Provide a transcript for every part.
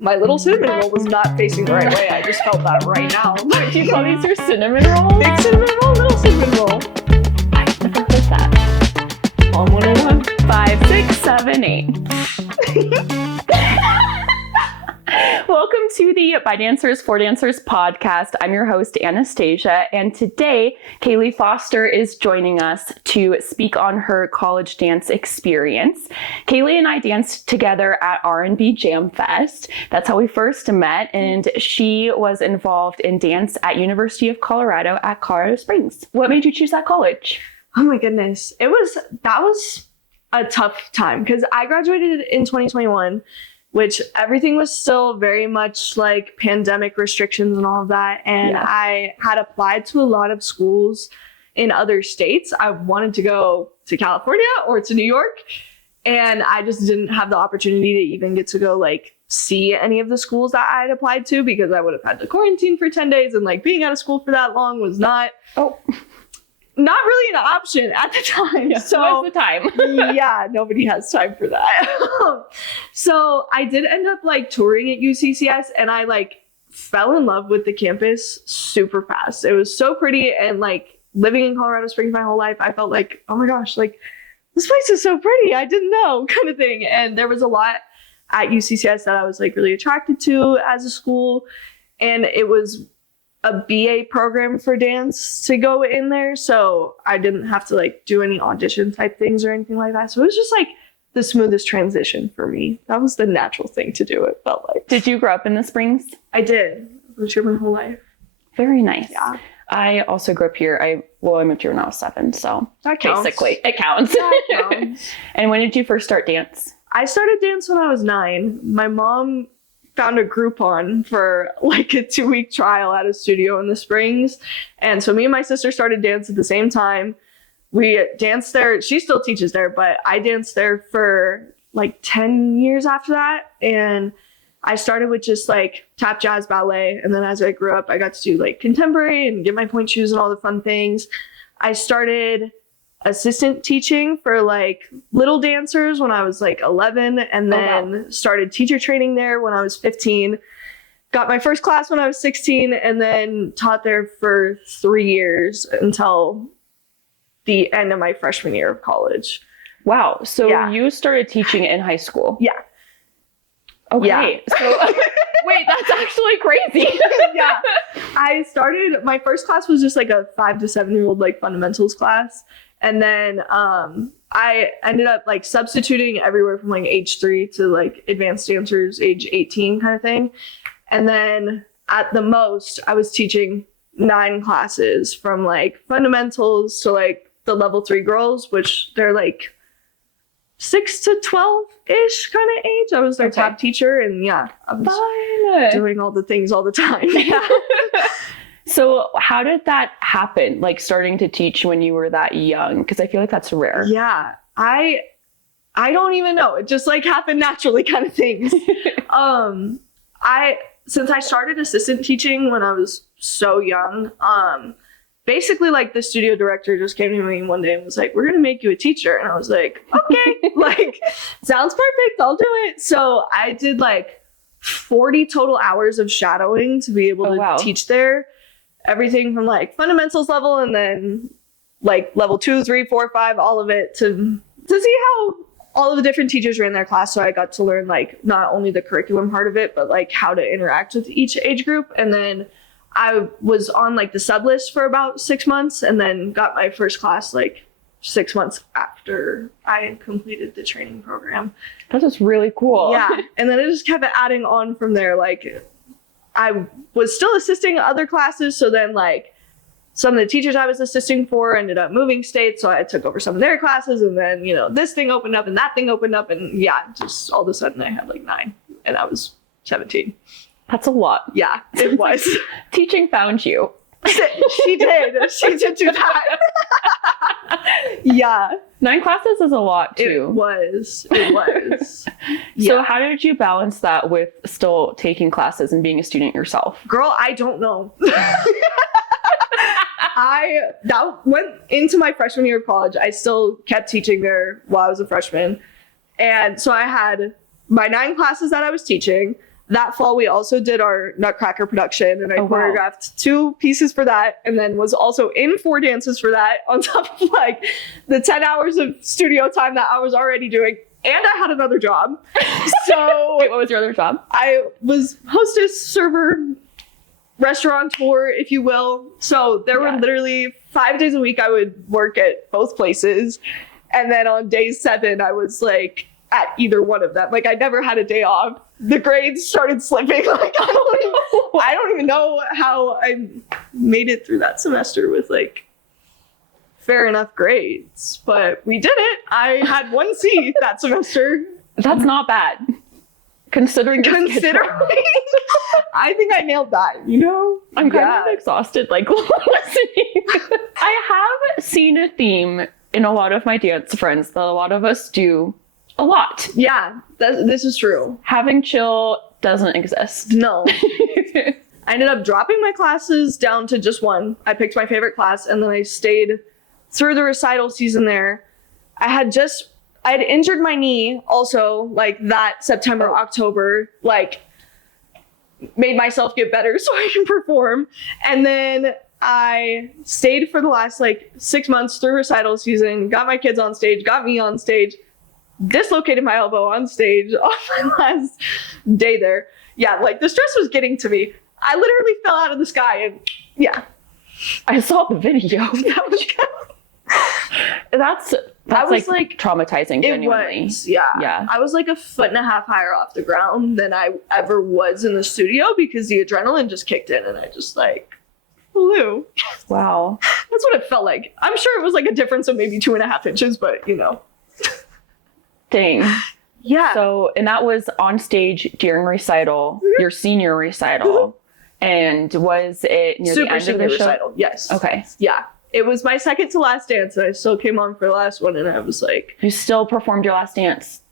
My little cinnamon roll was not facing the right way. I just felt that right now. Do you call these your cinnamon rolls? Big cinnamon roll, little cinnamon roll. I've never heard that. On 101. 5, 6, 7, 8. Welcome to the By Dancers for Dancers podcast. I'm your host, Anastasia, and today Kaylie Foster is joining us to speak on her college dance experience. Kaylie and I danced together at R&B Jam Fest. That's how we first met, and she was involved in dance at University of Colorado at Colorado Springs. What made you choose that college? Oh my goodness. That was a tough time because I graduated in 2021, which everything was still very much like pandemic restrictions and all of that. And yeah. I had applied to a lot of schools in other states. I wanted to go to California or to New York, and I just didn't have the opportunity to even get to go like see any of the schools that I had applied to because I would have had to quarantine for 10 days, and like being out of school for that long was not really an option at the time. Yeah, so was the time. Yeah, nobody has time for that. So I did end up like touring at UCCS, and I like fell in love with the campus super fast. It was so pretty, and like living in Colorado Springs my whole life, I felt like, oh my gosh, like this place is so pretty. I didn't know, kind of thing. And there was a lot at UCCS that I was like really attracted to as a school, and it was a BA program for dance to go in there, so I didn't have to like do any audition type things or anything like that. So it was just like the smoothest transition for me. That was the natural thing to do, it felt like. Did you grow up in the Springs? I did. I lived here my whole life. Very nice. Yeah. I also grew up here. I moved here when I was 7, so that counts. Basically it counts. That counts. And when did you first start dance? I started dance when I was 9. My mom found a Groupon for like a 2-week trial at a studio in the Springs. And so me and my sister started dance at the same time. We danced there. She still teaches there, but I danced there for like 10 years after that. And I started with just like tap, jazz, ballet. And then as I grew up, I got to do like contemporary and get my point shoes and all the fun things. I started assistant teaching for like little dancers when I was like 11, and then started teacher training there when I was 15. Got my first class when I was 16, and then taught there for 3 years until the end of my freshman year of college. Wow. So you started teaching in high school? Yeah. Okay. Yeah. So wait, that's actually crazy. Yeah. I started, my first class was just like a 5 to 7-year-old like fundamentals class. And then I ended up like substituting everywhere from like age 3 to like advanced dancers age 18 kind of thing. And then at the most, I was teaching 9 classes from like fundamentals to like the level 3 girls, which they're like 6 to 12-ish kind of age. I was their top teacher, and yeah, I was doing all the things all the time. Yeah. So how did that happen? Like starting to teach when you were that young? Because I feel like that's rare. Yeah, I don't even know. It just like happened naturally kind of things. Since I started assistant teaching when I was so young, basically like the studio director just came to me one day and was like, we're going to make you a teacher. And I was like, okay, like sounds perfect. I'll do it. So I did like 40 total hours of shadowing to be able to teach there. Everything from like fundamentals level, and then like level 2, 3, 4, 5, all of it to see how all of the different teachers ran their class. So I got to learn like not only the curriculum part of it, but like how to interact with each age group. And then I was on like the sub list for about 6 months, and then got my first class like 6 months after I had completed the training program. That was really cool. Yeah. And then it just kept adding on from there. Like I was still assisting other classes. So then like some of the teachers I was assisting for ended up moving states. So I took over some of their classes, and then, you know, this thing opened up and that thing opened up, and yeah, just all of a sudden I had like 9, and I was 17. That's a lot. Yeah, it was. Teaching found you. She did. She did do that. Yeah. 9 classes is a lot too. It was. Yeah. So how did you balance that with still taking classes and being a student yourself? Girl, I don't know. That went into my freshman year of college. I still kept teaching there while I was a freshman. And so I had my 9 classes that I was teaching. that fall, we also did our Nutcracker production, and I wow. choreographed 2 pieces for that, and then was also in 4 dances for that, on top of like the 10 hours of studio time that I was already doing. And I had another job. So Wait, what was your other job? I was hostess, server, restaurateur, if you will. So there were literally 5 days a week I would work at both places. And then on day 7, I was like at either one of them. Like I never had a day off. The grades started slipping. Like I don't even know how I made it through that semester with like fair enough grades, but we did it. I had 1 C that semester. That's not bad. Considering I think I nailed that, you know? I'm kind of exhausted, like, listening. I have seen a theme in a lot of my dance friends that a lot of us do a lot. Yeah, this is true. Having chill doesn't exist. No. I ended up dropping my classes down to just 1. I picked my favorite class, and then I stayed through the recital season there. I had injured my knee also, like that September, October, like made myself get better so I can perform. And then I stayed for the last like 6 months through recital season, got my kids on stage, got me on stage, dislocated my elbow on stage on my last day there. Yeah, like the stress was getting to me. I literally fell out of the sky, and yeah. I saw the video. That's like traumatizing, genuinely. It was, yeah. I was like 1.5 feet higher off the ground than I ever was in the studio because the adrenaline just kicked in, and I just like flew. Wow. That's what it felt like. I'm sure it was like a difference of maybe 2.5 inches, but you know. Dang. Yeah. So, and that was on stage during recital, your senior recital. And was it near the end of the show? Recital, yes. Okay. Yeah. It was my second to last dance, and I still came on for the last one, and I was like... You still performed your last dance?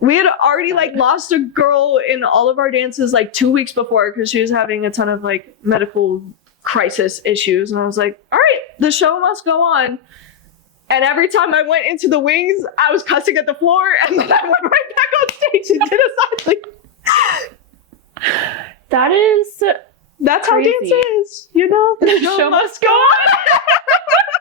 We had already like lost a girl in all of our dances like 2 weeks before because she was having a ton of like medical crisis issues, and I was like, all right, the show must go on. And every time I went into the wings, I was cussing at the floor, and then I went right back on stage and did a side leap. That's crazy. How dance is, you know? The show must go on.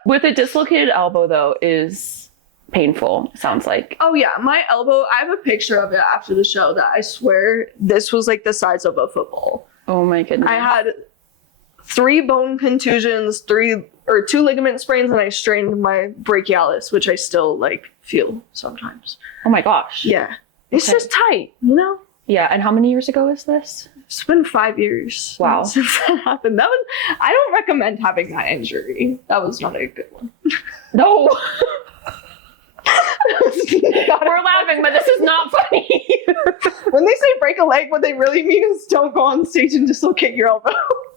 With a dislocated elbow, though, is painful, sounds like. Oh, yeah. My elbow, I have a picture of it after the show that I swear this was like the size of a football. Oh, my goodness. I had 3 bone contusions, 2 ligament sprains, and I strained my brachialis, which I still like feel sometimes. Oh, my gosh. Yeah. It's just tight, you know? Yeah. And how many years ago is this? It's been 5 years. Wow. Since that happened. I don't recommend having that injury. That was not a good one. No. We're laughing, but this is not funny. When they say break a leg, what they really mean is don't go on stage and dislocate your elbow.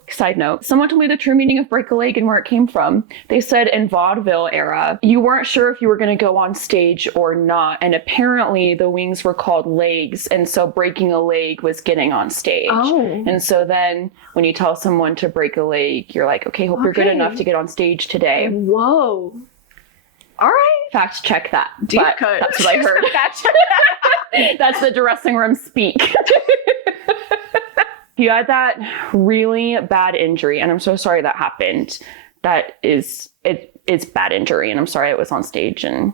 Side note, someone told me the true meaning of break a leg and where it came from. They said in vaudeville era, you weren't sure if you were going to go on stage or not. And apparently the wings were called legs. And so breaking a leg was getting on stage. Oh. And so then when you tell someone to break a leg, you're like, okay, hope you're good enough to get on stage today. Whoa. All right. Fact check that. Deep cut. That's what I heard. That's the dressing room speak. You had that really bad injury, and I'm so sorry that happened. It's bad injury, and I'm sorry it was on stage. And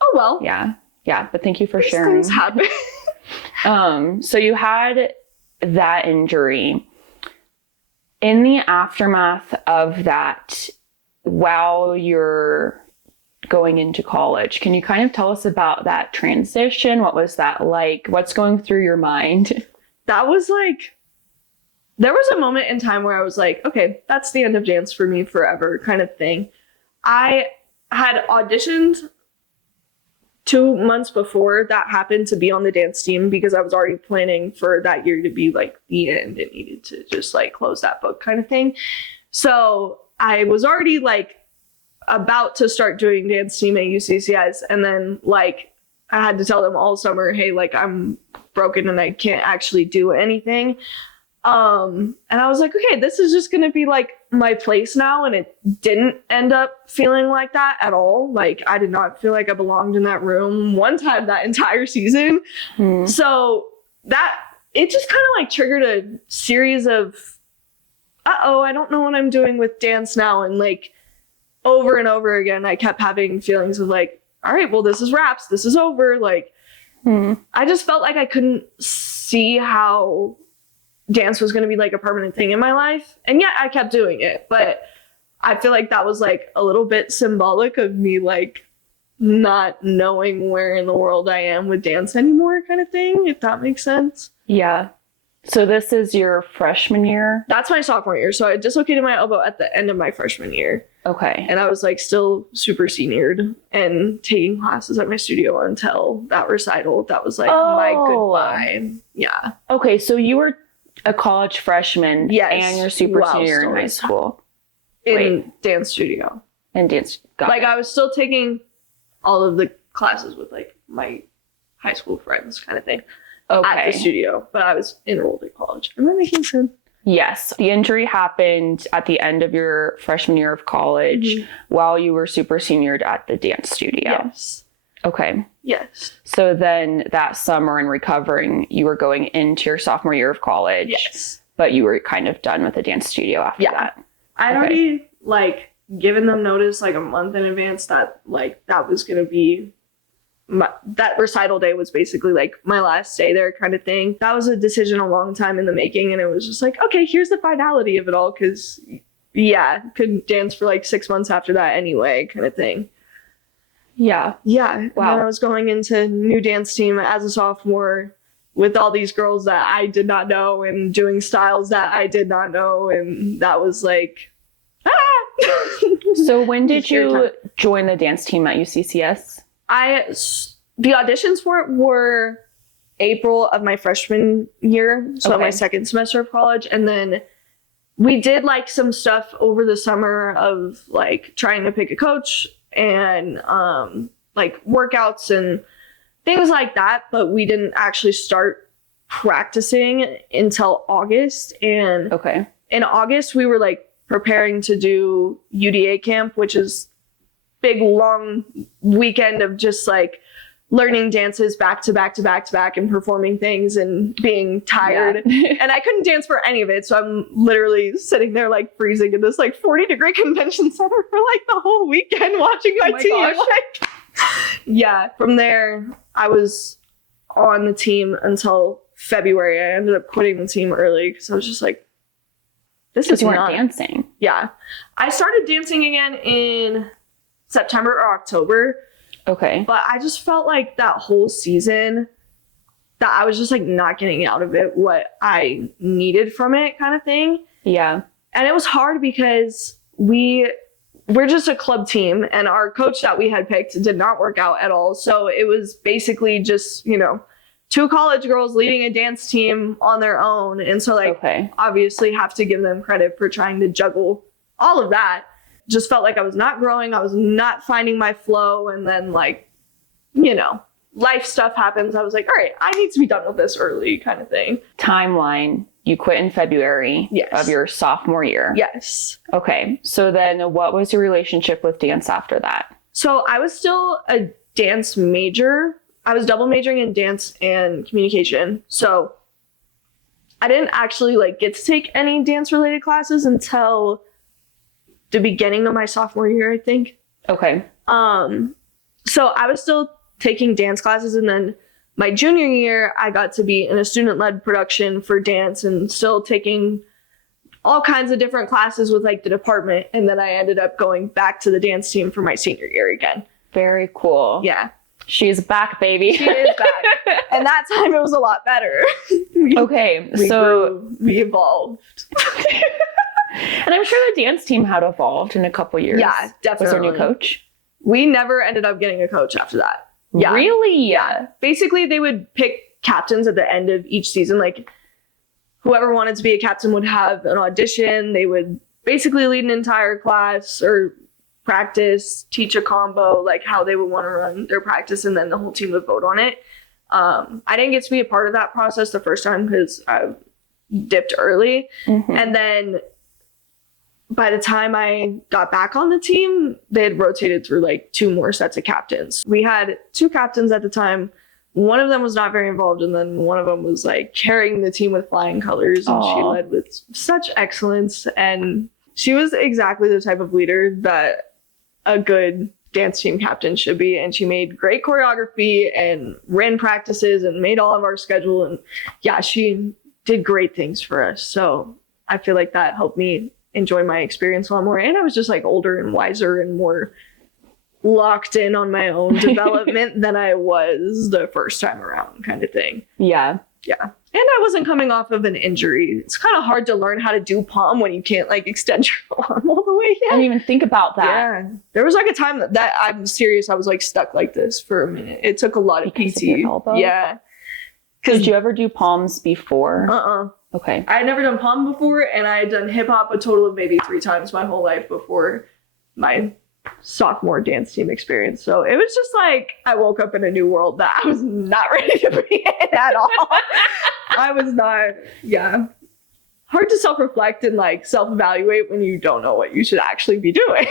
oh well. Yeah. But thank you for These sharing. Things happen. So you had that injury. In the aftermath of that, while you're going into college, can you kind of tell us about that transition? What was that like? What's going through your mind? That was like. There was a moment in time where I was like, okay, that's the end of dance for me forever kind of thing. I had auditioned 2 months before that happened to be on the dance team because I was already planning for that year to be like the end. It needed to just like close that book kind of thing. So I was already like about to start doing dance team at UCCS. And then like I had to tell them all summer, hey, like I'm broken and I can't actually do anything. And I was like, okay, this is just going to be like my place now. And it didn't end up feeling like that at all. Like I did not feel like I belonged in that room one time that entire season. So that it just kind of like triggered a series of, I don't know what I'm doing with dance now. And like over and over again, I kept having feelings of like, all right, well, this is wraps. This is over. Like, I just felt like I couldn't see how dance was going to be like a permanent thing in my life. And yet I kept doing it. But I feel like that was like a little bit symbolic of me like not knowing where in the world I am with dance anymore kind of thing, if that makes sense. Yeah. So this is your freshman year? That's my sophomore year. So I dislocated my elbow at the end of my freshman year. Okay. And I was like still super seniored and taking classes at my studio until that recital. That was like my goodbye. Yeah. Okay. So you were a college freshman and you're super while senior still in high school. In dance studio. And dance. Like I was still taking all of the classes with like my high school friends kind of thing. At the studio, but I was enrolled in college. Am I making sense? Yes. The injury happened at the end of your freshman year of college while you were super seniored at the dance studio. Yes. Okay. Yes. So then that summer in recovering, you were going into your sophomore year of college. Yes. But you were kind of done with the dance studio after that. I'd already like given them notice like a month in advance that like that was going to be that recital day was basically like my last day there kind of thing. That was a decision a long time in the making. And it was just like, okay, here's the finality of it all. Cause couldn't dance for like 6 months after that anyway kind of thing. Yeah. Yeah. Wow. And I was going into new dance team as a sophomore with all these girls that I did not know and doing styles that I did not know. And that was like, So when did you join the dance team at UCCS? The auditions for it were April of my freshman year, so my second semester of college, and then we did like some stuff over the summer of like trying to pick a coach and like workouts and things like that, but we didn't actually start practicing until August. And in August we were like preparing to do UDA camp, which is big long weekend of just like learning dances back to back to back to back and performing things and being tired. And I couldn't dance for any of it. So I'm literally sitting there like freezing in this like 40-degree convention center for like the whole weekend watching my team. Like, yeah. From there, I was on the team until February. I ended up quitting the team early because I was just like, this is not dancing. Yeah. I started dancing again in September or October. Okay. But I just felt like that whole season that I was just like not getting out of it what I needed from it kind of thing. Yeah. And it was hard because we're just a club team and our coach that we had picked did not work out at all. So it was basically just, you know, two college girls leading a dance team on their own. And so like obviously have to give them credit for trying to juggle all of that. Just felt like I was not growing. I was not finding my flow. And then like, you know, life stuff happens. I was like, all right, I need to be done with this early kind of thing. Timeline. You quit in February of your sophomore year. Yes. Okay. So then what was your relationship with dance after that? So I was still a dance major. I was double majoring in dance and communication. So I didn't actually like get to take any dance related classes until the beginning of my sophomore year, I think. Okay. So I was still taking dance classes, and then my junior year, I got to be in a student-led production for dance and still taking all kinds of different classes with like the department. And then I ended up going back to the dance team for my senior year again. Very cool. Yeah. She's back, baby. She is back. And that time it was a lot better. We evolved. And I'm sure the dance team had evolved in a couple years. Yeah, definitely. Was there a new coach? We never ended up getting a coach after that. Yeah. Really? Yeah. Basically, they would pick captains at the end of each season. Like, whoever wanted to be a captain would have an audition. They would basically lead an entire class or practice, teach a combo, like how they would want to run their practice, and then the whole team would vote on it. I didn't get to be a part of that process the first time because I dipped early. Mm-hmm. And then by the time I got back on the team, they had rotated through like two more sets of captains. We had two captains at the time. one of them was not very involved, and then one of them was like carrying the team with flying colors, and she led with such excellence. And she was exactly the type of leader that a good dance team captain should be. And she made great choreography and ran practices and made all of our schedule. And yeah, she did great things for us. So I feel like that helped me enjoy my experience a lot more. And I was just like older and wiser and more locked in on my own development than I was the first time around, kind of thing. Yeah. Yeah. And I wasn't coming off of an injury. It's kind of hard to learn how to do palm when you can't like extend your arm all the way yet. I didn't even think about that. Yeah. There was like a time that I'm serious, I was like stuck like this for a minute. It took a lot of Because PT. of your elbow? Yeah. Did you ever do palms before? Okay. I had never done palm before, and I had done hip hop a total of maybe 3 times my whole life before my sophomore dance team experience. So it was just like I woke up in a new world that I was not ready to be in at all. I was not, hard to self-reflect and like self-evaluate when you don't know what you should actually be doing.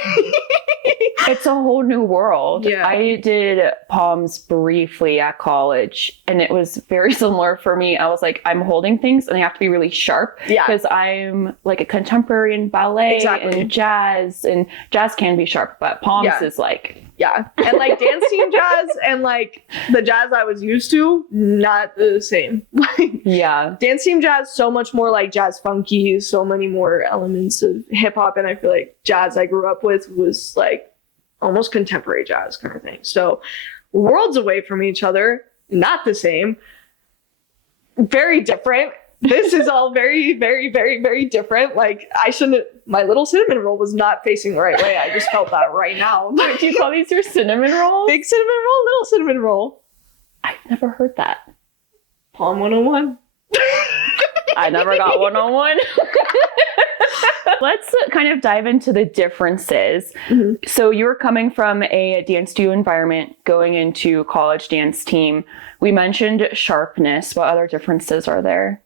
It's a whole new world. Yeah. I did palms briefly at college, and it was very similar for me. I was like, I'm holding things and they have to be really sharp because I'm like a contemporary in ballet and jazz can be sharp, but palms is like... Yeah. And like dance team jazz and like the jazz I was used to, not the same. Yeah. Dance team jazz, so much more like jazz funky, so many more elements of hip hop. And I feel like jazz I grew up with was like almost contemporary jazz kind of thing. So worlds away from each other, not the same, very different. This is all very, very, very, very different. Like my little cinnamon roll was not facing the right way. I just felt that right now. Do you call these your cinnamon rolls? Big cinnamon roll, little cinnamon roll. I've never heard that. Palm 101. I never got 101. Let's kind of dive into the differences. Mm-hmm. So you were coming from a dance studio environment, going into college dance team. We mentioned sharpness. What other differences are there?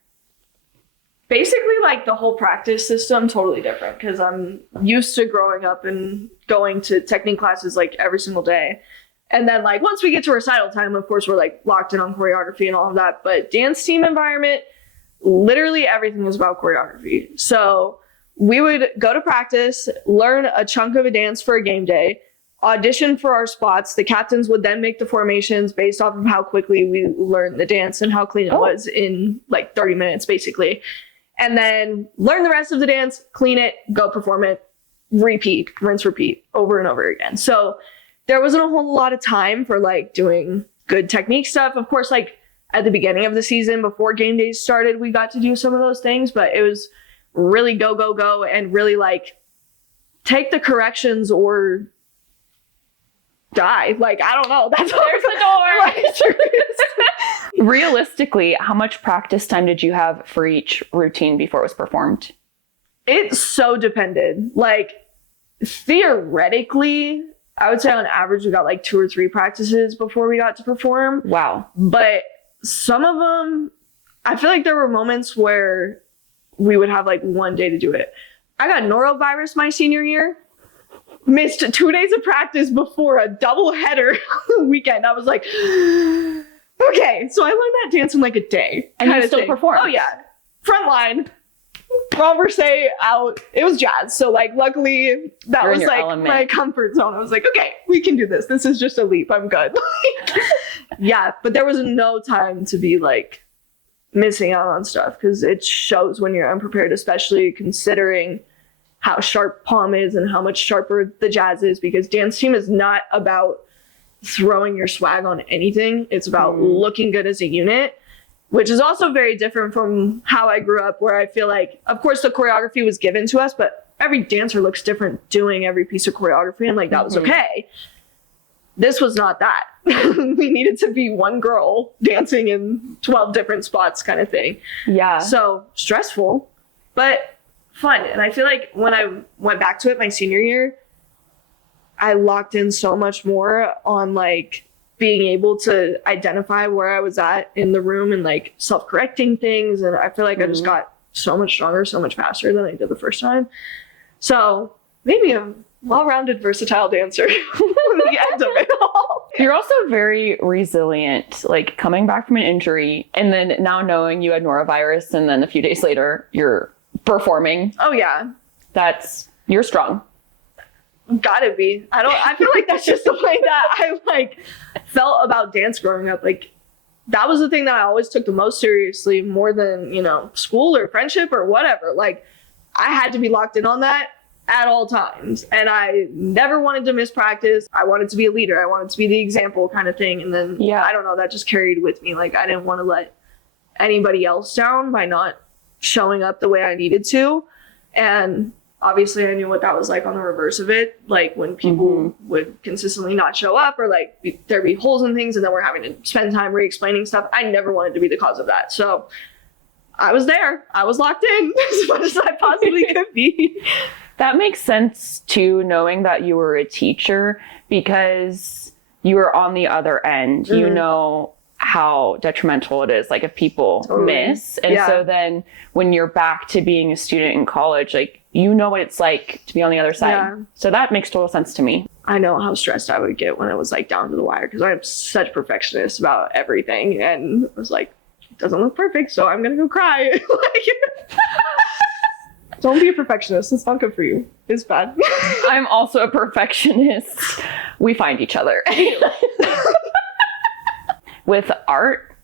Basically, like the whole practice system, totally different because I'm used to growing up and going to technique classes like every single day. And then like once we get to recital time, of course, we're like locked in on choreography and all of that. But dance team environment, literally everything is about choreography. So we would go to practice, learn a chunk of a dance for a game day, audition for our spots. The captains would then make the formations based off of how quickly we learned the dance and how clean it was in like 30 minutes, basically. And then learn the rest of the dance, clean it, go perform it, repeat, rinse, repeat over and over again. So there wasn't a whole lot of time for like doing good technique stuff. Of course, like at the beginning of the season, before game days started, we got to do some of those things, but it was really go, go, go, and really like take the corrections or die. Like, I don't know. There's the door. Realistically, how much practice time did you have for each routine before it was performed? It so depended. Like, theoretically, I would say on average, we got like 2 or 3 practices before we got to perform. Wow. But some of them, I feel like there were moments where we would have like 1 day to do it. I got norovirus my senior year. Missed 2 days of practice before a double header weekend. I was like, okay. So I learned that dance in like a day. And you still performed? Oh yeah. Frontline. Renverse out. It was jazz. So like luckily that was like element. My comfort zone. I was like, okay, we can do this. This is just a leap. I'm good. Yeah. But there was no time to be like missing out on stuff because it shows when you're unprepared, especially considering how sharp palm is and how much sharper the jazz is, because dance team is not about throwing your swag on anything. It's about looking good as a unit, which is also very different from how I grew up, where I feel like, of course, the choreography was given to us, but every dancer looks different doing every piece of choreography, and like that was okay. This was not that. We needed to be one girl dancing in 12 different spots kind of thing. Yeah. So stressful, but fun. And I feel like when I went back to it my senior year, I locked in so much more on like being able to identify where I was at in the room and like self-correcting things. And I feel like I just got so much stronger, so much faster than I did the first time. So maybe well-rounded, versatile dancer. At the end of it all. You're also very resilient, like coming back from an injury and then now knowing you had norovirus and then a few days later you're performing. Oh yeah. You're strong. Gotta be. I feel like that's just the way that I like felt about dance growing up. Like that was the thing that I always took the most seriously, more than, school or friendship or whatever. Like I had to be locked in on that at all times. And I never wanted to miss practice. I wanted to be a leader. I wanted to be the example kind of thing. And then, I don't know, that just carried with me. Like I didn't want to let anybody else down by not showing up the way I needed to. And obviously I knew what that was like on the reverse of it. Like when people would consistently not show up or like there'd be holes in things and then we're having to spend time re-explaining stuff. I never wanted to be the cause of that. So I was there. I was locked in as much as I possibly could be. That makes sense too, knowing that you were a teacher, because you were on the other end. You know how detrimental it is, like if people miss. And so then when you're back to being a student in college, like you know what it's like to be on the other side. Yeah. So that makes total sense to me. I know how stressed I would get when it was like down to the wire, because I'm such a perfectionist about everything. And it was like, it doesn't look perfect, so I'm gonna go cry. Don't be a perfectionist. It's not good for you. It's bad. I'm also a perfectionist. We find each other. With art,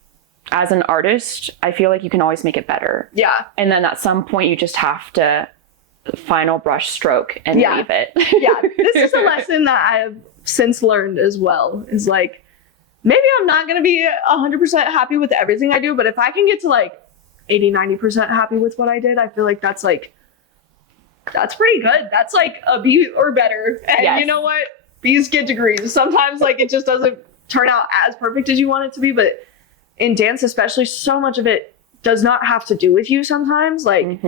as an artist, I feel like you can always make it better. Yeah. And then at some point you just have to final brush stroke and leave it. Yeah. This is a lesson that I have since learned as well. Is like, maybe I'm not going to be 100% happy with everything I do, but if I can get to like 80-90% happy with what I did, I feel like that's pretty good. That's like a B or better. And you know what? B's get degrees. Sometimes like it just doesn't turn out as perfect as you want it to be, but in dance especially, so much of it does not have to do with you sometimes. Like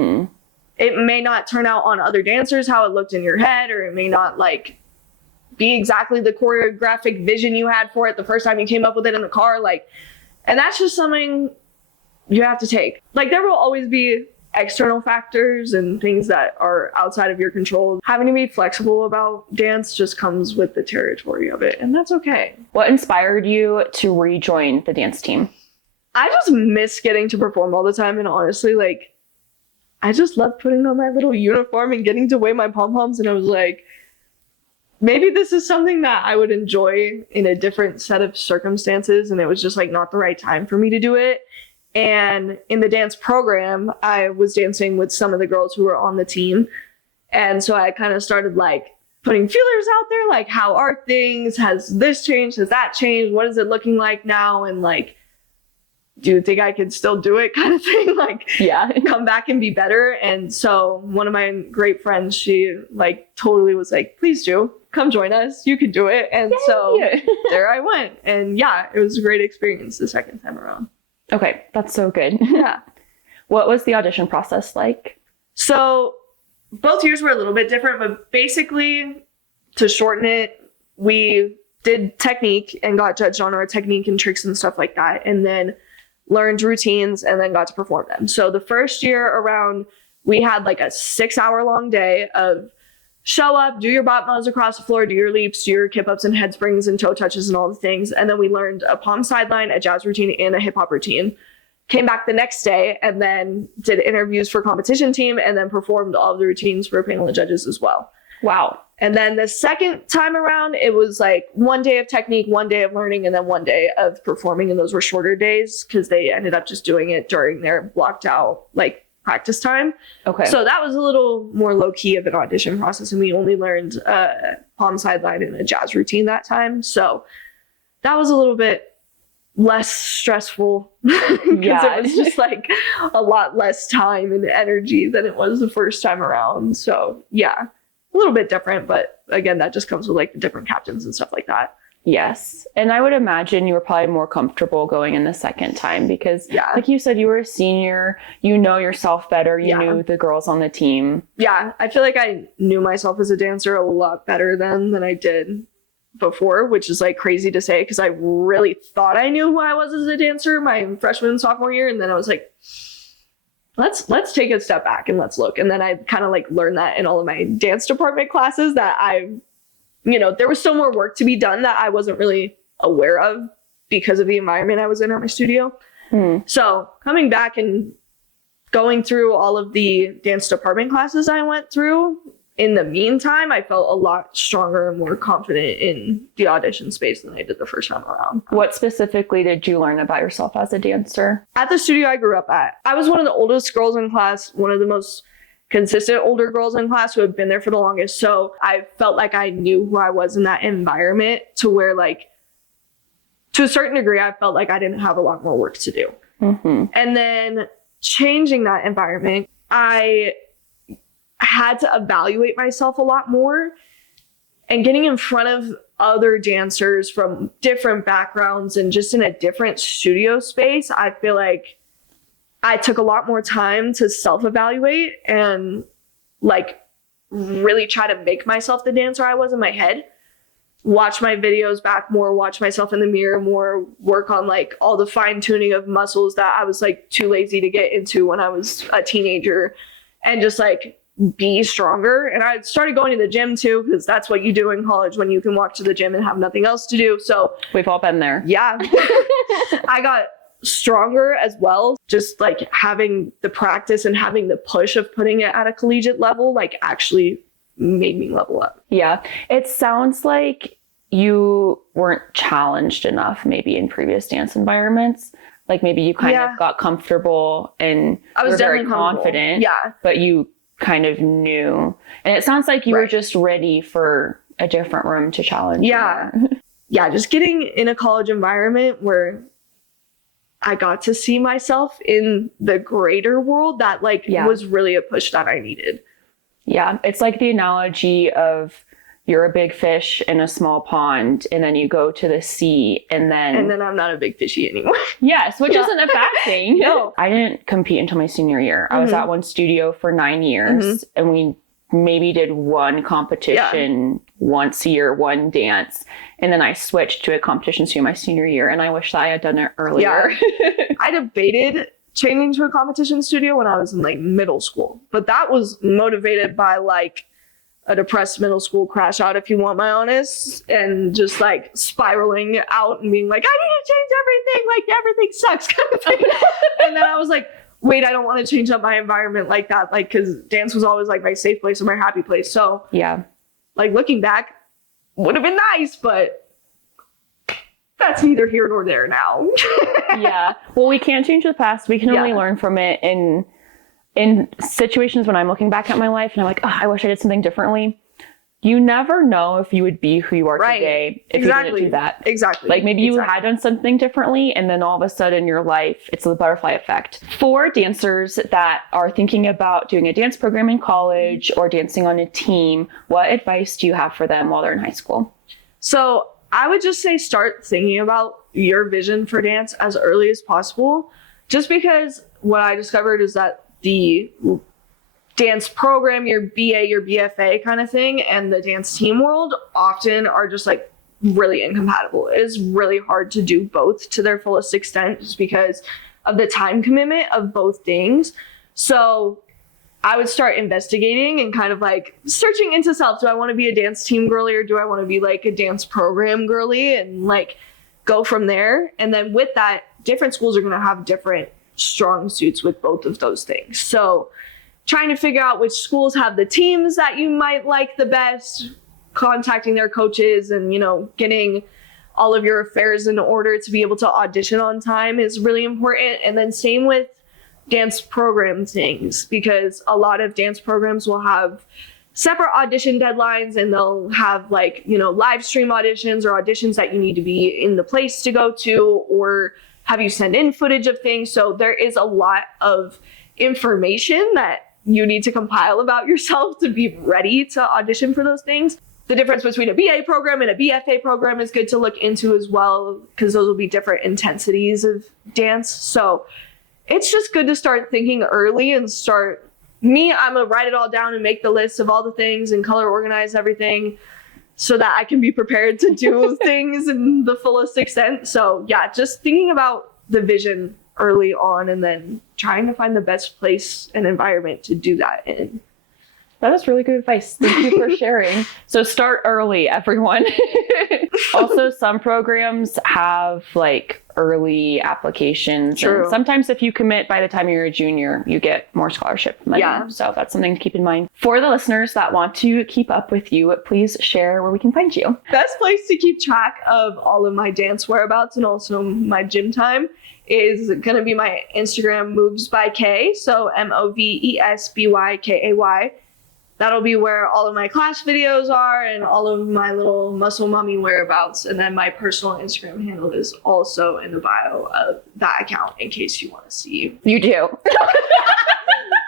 it may not turn out on other dancers how it looked in your head, or it may not like be exactly the choreographic vision you had for it the first time you came up with it in the car. Like, and that's just something you have to take. Like there will always be external factors and things that are outside of your control. Having to be flexible about dance just comes with the territory of it, and that's okay. What inspired you to rejoin the dance team? I just miss getting to perform all the time, and honestly, like, I just love putting on my little uniform and getting to wave my pom-poms, and I was like, maybe this is something that I would enjoy in a different set of circumstances, and it was just like not the right time for me to do it. And in the dance program, I was dancing with some of the girls who were on the team. And so I kind of started like putting feelers out there, like how are things? Has this changed? Has that changed? What is it looking like now? And like, do you think I could still do it kind of thing? Like, come back and be better. And so one of my great friends, she like totally was like, please do come join us. You can do it. And so there I went. And it was a great experience the second time around. Okay, that's so good. Yeah. What was the audition process like? So both years were a little bit different, but basically, to shorten it, we did technique and got judged on our technique and tricks and stuff like that, and then learned routines and then got to perform them. So the first year around, we had like a 6-hour long day of show up, do your bop moves across the floor, do your leaps, do your kip ups and head springs and toe touches and all the things. And then we learned a palm sideline, a jazz routine, and a hip hop routine. Came back the next day and then did interviews for competition team and then performed all of the routines for a panel of judges as well. Wow. And then the second time around, it was like 1 day of technique, 1 day of learning, and then 1 day of performing. And those were shorter days because they ended up just doing it during their blocked out like practice time. Okay. So that was a little more low key of an audition process, and we only learned palm sideline and a jazz routine that time. So that was a little bit less stressful because it was just like a lot less time and energy than it was the first time around. So a little bit different, but again, that just comes with like the different captains and stuff like that. Yes. And I would imagine you were probably more comfortable going in the second time because like you said, you were a senior, you know yourself better, you knew the girls on the team. Yeah. I feel like I knew myself as a dancer a lot better then than I did before, which is like crazy to say because I really thought I knew who I was as a dancer my freshman and sophomore year. And then I was like, let's take a step back and let's look. And then I kind of like learned that in all of my dance department classes that there was still more work to be done that I wasn't really aware of because of the environment I was in at my studio. So coming back and going through all of the dance department classes I went through, in the meantime, I felt a lot stronger and more confident in the audition space than I did the first time around. What specifically did you learn about yourself as a dancer? At the studio I grew up at, I was one of the oldest girls in class, one of the most consistent older girls in class who had been there for the longest. So I felt like I knew who I was in that environment, to where like, to a certain degree, I felt like I didn't have a lot more work to do. And then changing that environment, I had to evaluate myself a lot more, and getting in front of other dancers from different backgrounds and just in a different studio space. I feel like I took a lot more time to self-evaluate and like really try to make myself the dancer I was in my head. Watch my videos back more, watch myself in the mirror more, work on like all the fine tuning of muscles that I was like too lazy to get into when I was a teenager, and just like be stronger. And I started going to the gym too, because that's what you do in college when you can walk to the gym and have nothing else to do. So we've all been there. Yeah. I got stronger as well. Just like having the practice and having the push of putting it at a collegiate level, like actually made me level up. Yeah. It sounds like you weren't challenged enough maybe in previous dance environments. Like maybe you kind of got comfortable and I was very definitely confident. Yeah. But you kind of knew. And it sounds like you were just ready for a different room to challenge. Yeah. Yeah. Just getting in a college environment where I got to see myself in the greater world, that like was really a push that I needed. Yeah. It's like the analogy of you're a big fish in a small pond, and then you go to the sea, and then I'm not a big fishy anymore. Yes, which isn't a bad thing. No. I didn't compete until my senior year. I was at one studio for 9 years, and we maybe did one competition once a year, one dance. And then I switched to a competition studio my senior year, and I wish that I had done it earlier. Yeah. I debated changing to a competition studio when I was in like middle school, but that was motivated by like a depressed middle school crash out, if you want my honest, and just like spiraling out and being like, I need to change everything, like everything sucks kind of thing. And then I was like, wait, I don't want to change up my environment like that, like, because dance was always like my safe place and my happy place. So yeah, like looking back would have been nice, but that's neither here nor there now. Yeah, well, we can't change the past, we can only learn from it. In situations when I'm looking back at my life and I'm like, oh, I wish I did something differently. You never know if you would be who you are today if you didn't do that. Exactly. Like maybe you had done something differently, and then all of a sudden your life, it's the butterfly effect. For dancers that are thinking about doing a dance program in college or dancing on a team, what advice do you have for them while they're in high school? So I would just say start thinking about your vision for dance as early as possible, just because what I discovered is that the dance program, your BA, your BFA kind of thing, and the dance team world often are just like really incompatible. It is really hard to do both to their fullest extent just because of the time commitment of both things. So I would start investigating and kind of like searching into self. Do I want to be a dance team girly, or do I want to be like a dance program girly, and like go from there? And then with that, different schools are going to have different strong suits with both of those things. So trying to figure out which schools have the teams that you might like the best, contacting their coaches, and, you know, getting all of your affairs in order to be able to audition on time is really important. And then same with dance program things, because a lot of dance programs will have separate audition deadlines, and they'll have like, you know, live stream auditions or auditions that you need to be in the place to go to, or have you send in footage of things. So there is a lot of information that you need to compile about yourself to be ready to audition for those things. The difference between a BA program and a BFA program is good to look into as well, because those will be different intensities of dance. So it's just good to start thinking early and start. I'm gonna write it all down and make the list of all the things and color organize everything so that I can be prepared to do things in the fullest extent. So yeah, just thinking about the vision early on, and then trying to find the best place and environment to do that in. That is really good advice. Thank you for sharing. So start early, everyone. Also, some programs have like early applications. True. And sometimes if you commit by the time you're a junior, you get more scholarship money. Yeah. So that's something to keep in mind. For the listeners that want to keep up with you, please share where we can find you. Best place to keep track of all of my dance whereabouts and also my gym time is going to be my Instagram, Moves by Kay. So MOVESBYKAY. That'll be where all of my class videos are and all of my little muscle mommy whereabouts. And then my personal Instagram handle is also in the bio of that account in case you want to see. You do.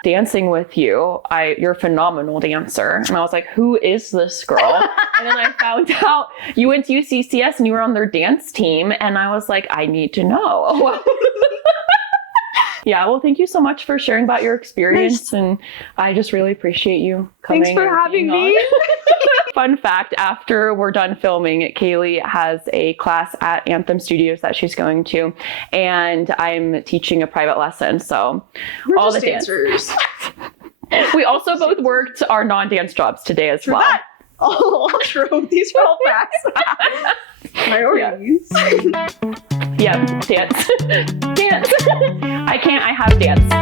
Dancing with you, you're a phenomenal dancer. And I was like, who is this girl? And then I found out you went to UCCS and you were on their dance team. And I was like, I need to know. Yeah, well, thank you so much for sharing about your experience. And I just really appreciate you coming. Thanks for having me. Fun fact, after we're done filming, Kaylie has a class at Anthem Studios that she's going to. And I'm teaching a private lesson. So we're all just the dancers. We also both worked our non-dance jobs today as well. That. Oh, true. These are all facts. Priorities. Yeah, dance. Dance. I have dance.